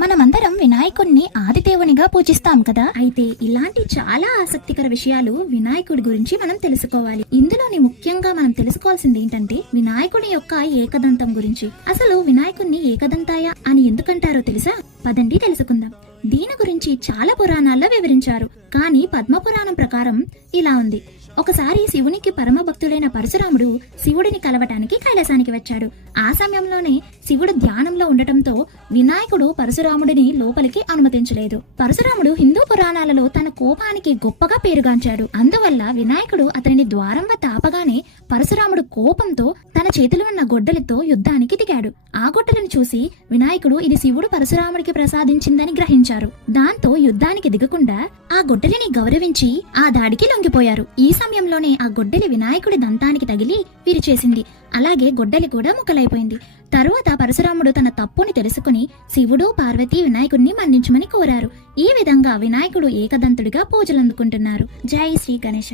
మనమందరం వినాయకుడిని ఆదిదేవునిగా పూజిస్తాం కదా. అయితే ఇలాంటి చాలా ఆసక్తికర విషయాలు వినాయకుడి గురించి మనం తెలుసుకోవాలి. ఇందులోని ముఖ్యంగా మనం తెలుసుకోవాల్సింది ఏంటంటే వినాయకుడి యొక్క ఏకదంతం గురించి. అసలు వినాయకుడిని ఏకదంతాయ అని ఎందుకంటారో తెలుసా? పదండి తెలుసుకుందాం. దీని గురించి చాలా పురాణాల్లో వివరించారు. కానీ పద్మపురాణం ప్రకారం ఇలా ఉంది. ఒకసారి శివునికి పరమ భక్తుడైన పరశురాముడు శివుడిని కలవటానికి కైలాసానికి వచ్చాడు. ఆ సమయంలోనే శివుడు ధ్యానంలో ఉండటంతో వినాయకుడు పరశురాముడిని లోపలికి అనుమతించలేదు. పరశురాముడు హిందూ పురాణాలలో తన కోపానికి గొప్పగా పేరుగాంచాడు. అందువల్ల వినాయకుడు అతనిని ద్వారం వద్ద ఆపగానే పరశురాముడు కోపంతో తన చేతిలో ఉన్న గొడ్డలితో యుద్ధానికి దిగాడు. ఆ గొడ్డలిని చూసి వినాయకుడు ఇది శివుడు పరశురాముడికి ప్రసాదించిందని గ్రహించారు. దాంతో యుద్ధానికి దిగకుండా ఆ గొడ్డలిని గౌరవించి ఆ దాడికి లొంగిపోయారు. ఈ సమయంలోనే ఆ గొడ్డలి వినాయకుడి దంతానికి తగిలి విరిచేసింది. అలాగే గొడ్డలి కూడా ముక్కలైపోయింది. తరువాత పరశురాముడు తన తప్పుని తెలుసుకుని శివుడు పార్వతి వినాయకుడిని మన్నించమని కోరారు. ఈ విధంగా వినాయకుడు ఏకదంతుడిగా పూజలందుకుంటున్నారు. జై శ్రీ గణేశ.